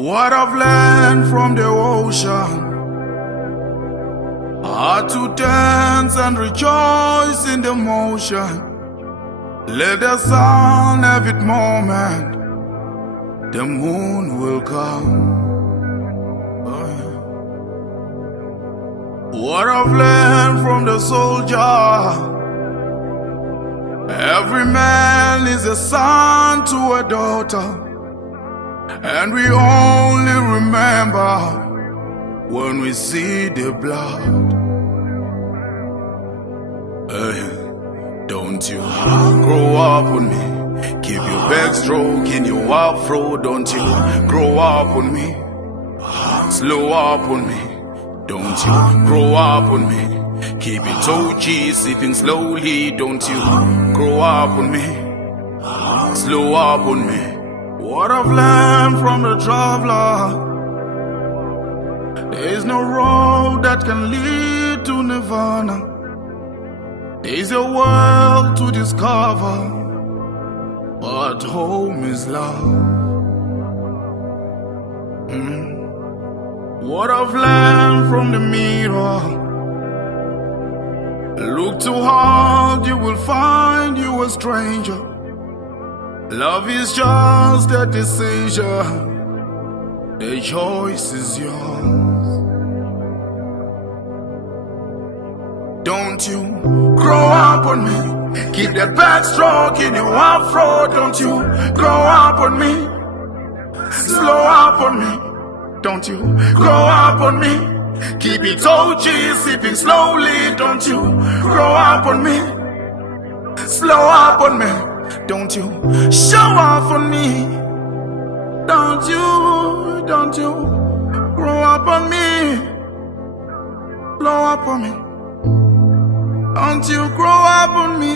What I've learned from the ocean, how to dance and rejoice in the motion. Let the sun have its moment, the moon will come. What I've learned from the soldier, every man is a son to a daughter, and we only remember when we see the blood. Don't you grow up on me, keep your back stroking your afro. Don't you grow up on me, slow up on me. Don't you grow up on me, keep it OG, sipping slowly. Don't you grow up on me, slow up on me. What I've learned from the traveler, there is no road that can lead to nirvana. There is a world to discover, but home is love. What I've learned from the mirror, look too hard, you will find you a stranger. Love is just a decision, the choice is yours. Don't you grow up on me, keep that backstroke in your afro. Don't you grow up on me, slow up on me. Don't you grow up on me, keep it OG, sipping slowly. Don't you grow up on me, slow up on me. Don't you show off on me. Don't you grow up on me, blow up on me. Don't you grow up on me.